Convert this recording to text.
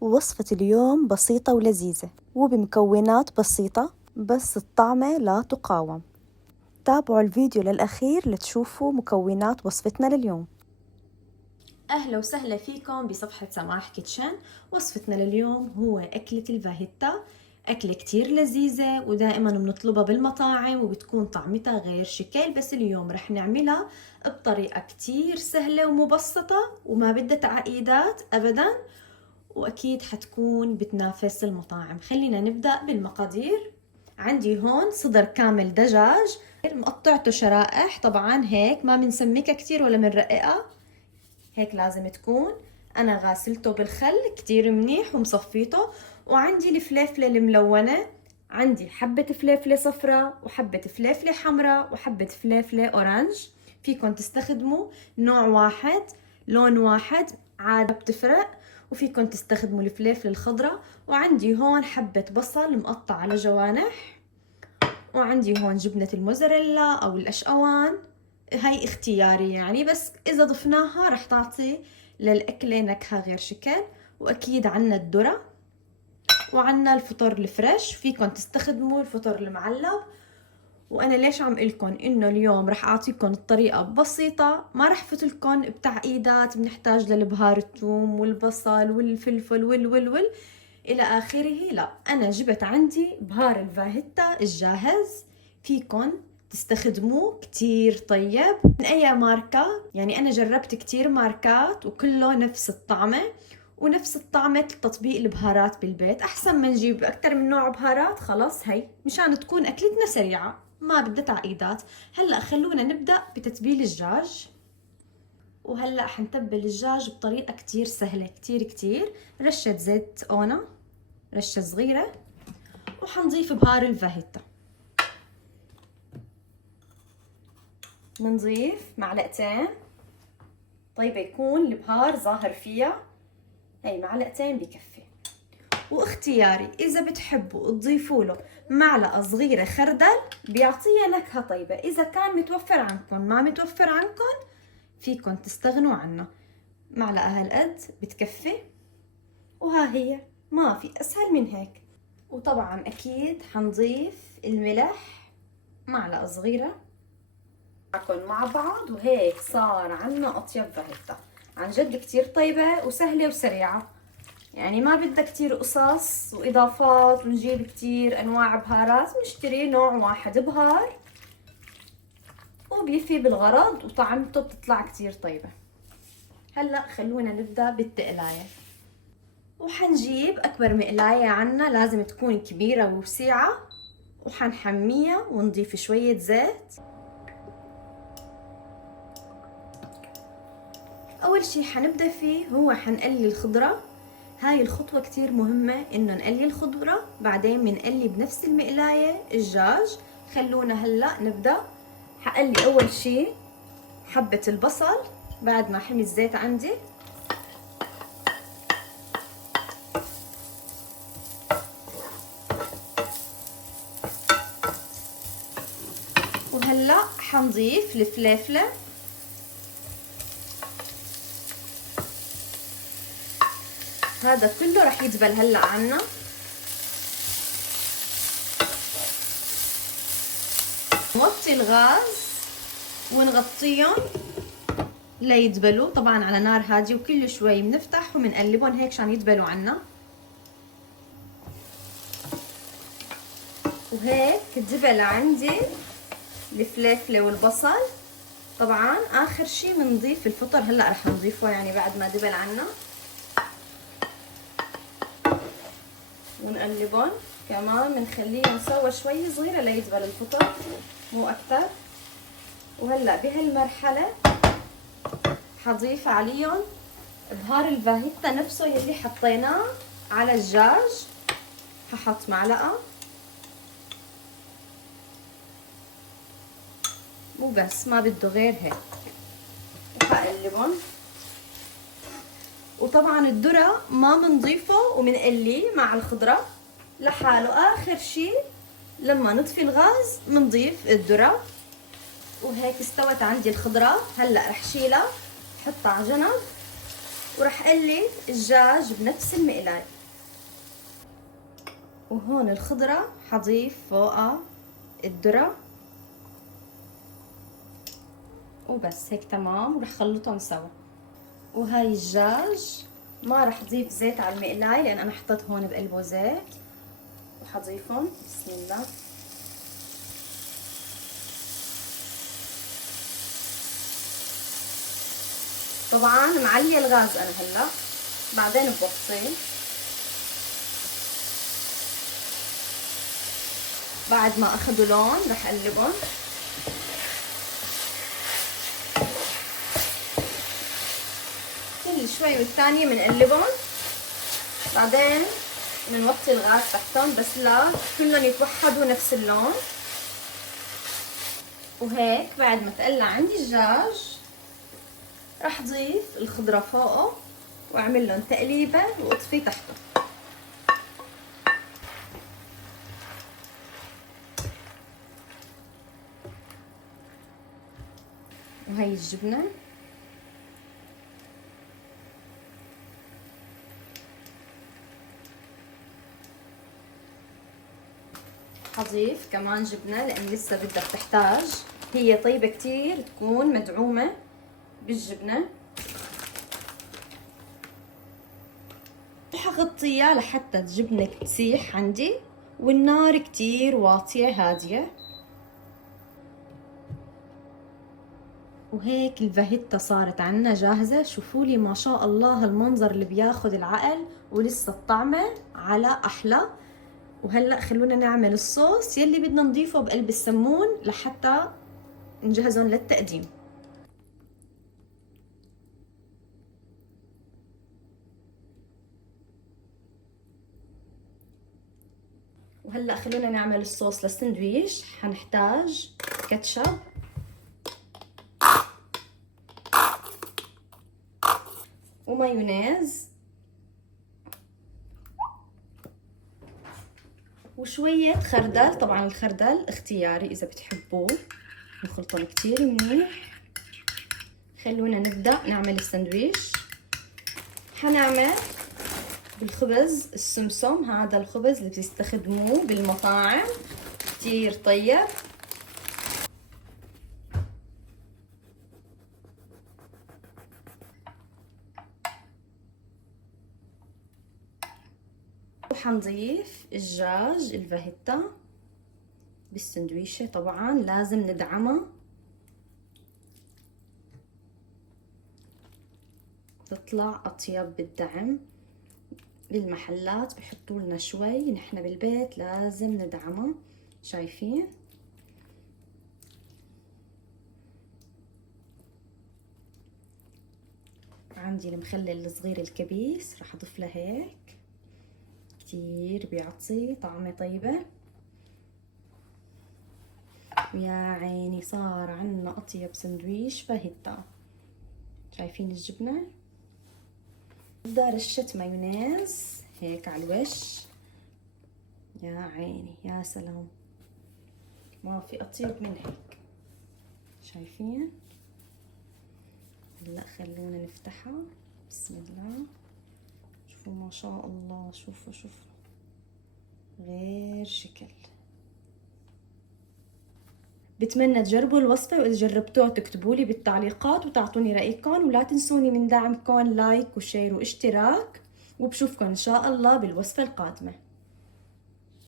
ووصفة اليوم بسيطة ولذيذة وبمكونات بسيطة، بس الطعمة لا تقاوم. تابعوا الفيديو للأخير لتشوفوا مكونات وصفتنا لليوم. أهلا وسهلا فيكم بصفحة سماح كيتشن. وصفتنا لليوم هو أكلة الفاهيتا، أكلة كتير لذيذة ودائما بنطلبها بالمطاعم وبتكون طعمتها غير شكل، بس اليوم رح نعملها بطريقة كتير سهلة ومبسطة وما بدها تعقيدات أبدا، وأكيد حتكون بتنافس المطاعم. خلينا نبدأ بالمقادير. عندي هون صدر كامل دجاج مقطعته شرائح، طبعا هيك ما بنسمكها كتير ولا بنرققها، هيك لازم تكون. انا غاسلته بالخل كتير منيح ومصفيته. وعندي الفليفلة الملونة، عندي حبة فليفلة صفراء وحبة فليفلة حمراء وحبة فليفلة اورنج. فيكن تستخدموا نوع واحد لون واحد عادة بتفرق، وفيكن تستخدموا الفليفلة الخضراء. وعندي هون حبة بصل مقطع على جوانح، وعندي هون جبنة الموزاريلا او الاشقوان، هاي اختياري يعني، بس اذا ضفناها رح تعطي للاكلة نكهة غير شكل. واكيد عنا الذرة وعنا الفطر الفريش، فيكن تستخدموا الفطر المعلب. وانا ليش عم قلكن انه اليوم رح اعطيكم الطريقة بسيطة، ما رح فتلكن بتعقيدات بنحتاج للبهار الثوم والبصل والفلفل والولول الى اخره. لا، انا جبت عندي بهار الفاهيتا الجاهز، فيكن تستخدموه كتير طيب من اي ماركة. يعني انا جربت كتير ماركات وكله نفس الطعمة ونفس الطعمة تطبيق البهارات بالبيت. احسن ما نجيب اكتر من نوع بهارات، خلاص هي مشان تكون اكلتنا سريعة ما بدها تعقيدات. هلا خلونا نبدأ بتتبيل الدجاج. وهلا حنتبل الدجاج بطريقة كتير سهلة، كتير رشة زيت أونا، رشة صغيرة، وحنضيف بهار الفاهيتا. منضيف معلقتين طيبة يكون البهار ظاهر فيها، هي معلقتين بكفي. واختياري إذا بتحبوا تضيفوا له معلقة صغيرة خردل بيعطيها نكهة طيبة، إذا كان متوفر عندكم. ما متوفر عندكم فيكن تستغنوا عنه، معلقة هالقد بتكفي. وها هي، ما في أسهل من هيك. وطبعا أكيد حنضيف الملح معلقة صغيرة معكم مع بعض، وهيك صار عنا أطيب فاهيتا. عن جد كتير طيبة وسهلة وسريعة، يعني ما بدها كتير قصص وإضافات ونجيب كتير أنواع بهارات، نشتري نوع واحد بهار وبيفي بالغرض وطعمته بتطلع كتير طيبة. هلأ خلونا نبدأ بالتقلاية. وحنجيب أكبر مقلاية عنا، لازم تكون كبيرة ووسيعة، وحنحميها ونضيف شوية زيت. أول شي حنبدأ فيه هو حنقلي الخضرة. هاي الخطوة كتير مهمة إنه نقلي الخضرة، بعدين بنقلي بنفس المقلاية الدجاج. خلونا هلأ نبدأ. حقلي أول شي حبة البصل بعد ما حمي الزيت عندي، وهلأ حنضيف الفليفلة. هذا كله رح يدبل هلأ عنا. نوطي الغاز ونغطيهم ليدبلوا، طبعا على نار هادية، وكل شوي بنفتح وبنقلبهم هيك عشان يدبلوا عنا. وهيك دبل عندي الفليفلة والبصل. طبعا اخر شي بنضيف الفطر، هلا رح نضيفه يعني بعد ما دبل عنا، ونقلبهم كمان، بنخليهم سوا شوي صغيرة ليدبل الفطر مو اكتر. وهلا بهالمرحلة حضيف عليهم بهار الفاهيتا نفسه يلي حطيناه على الدجاج. ححط معلقة وبس، ما بده غير هيك، وحقلبهم. وطبعا الذرة ما بنضيفه وبنقليه مع الخضرة لحاله، اخر شي لما نطفي الغاز بنضيف الذرة. وهيك استوت عندي الخضرة. هلا رح شيلها حطها على جنب وراح اقلي الدجاج بنفس المقلاي. وهون الخضرة حضيف فوقها الذرة وبس هيك تمام. ورح خلطهم سوا. وهاي الدجاج ما رح اضيف زيت على المقلاي لان انا حطيت هون بقلبه زيت. وحضيفهم بسم الله. طبعا معليه الغاز انا هلا، بعدين بوطيه. بعد ما اخذوا لون رح اقلبهم. كل شوي والثانيه بنقلبهم، بعدين بنوطي الغاز تحتهم بس لا كلهم يتوحدوا نفس اللون. وهيك بعد ما تقلى عندي الدجاج راح اضيف الخضره فوقه واعمل لهم تقليبه واطفي تحته. وهي الجبنه حضيف كمان جبنه لان لسه بدها تحتاج، هي طيبه كتير تكون مدعومه بالجبنه. حغطيها لحتى الجبنه تسيح عندي والنار كتير واطيه هاديه. وهيك الفاهيتا صارت عنا جاهزه. شوفوا لي ما شاء الله المنظر اللي بياخد العقل، ولسه الطعمه على احلى. وهلا خلونا نعمل الصوص يلي بدنا نضيفه بقلب السمون لحتى نجهزهم للتقديم. وهلا خلونا نعمل الصوص للسندويش. حنحتاج كاتشب ومايونيز وشوية خردل. طبعا الخردل اختياري اذا بتحبوه. نخلطهم كتير منيح. خلونا نبدأ نعمل السندويش. حنعمل بالخبز السمسم. هذا الخبز اللي بتستخدموه بالمطاعم كتير طيب. وحنضيف الدجاج الفاهيتا بالسندويشة. طبعا لازم ندعمها تطلع اطيب بالدعم. بالمحلات بحطوا لنا شوي، نحن بالبيت لازم ندعمها. شايفين؟ عندي المخلل الصغير الكبيس راح اضيف له هيك كتير بيعطي طعمه طيبة. ويا عيني صار عنا اطيب سندويش فاهيتا. شايفين الجبنة؟ بدي رشة مايونيز هيك على الوش. يا عيني يا سلام، ما في اطيب من هيك. شايفين؟ هلا خلونا نفتحها. بسم الله. شوفوا ما شاء الله، شوفوا غير شكل. بتمنى تجربوا الوصفة، وإذا جربتوها تكتبوا لي بالتعليقات وتعطوني رأيكم. ولا تنسوني من دعمكم لايك وشير واشتراك. وبشوفكم إن شاء الله بالوصفة القادمة.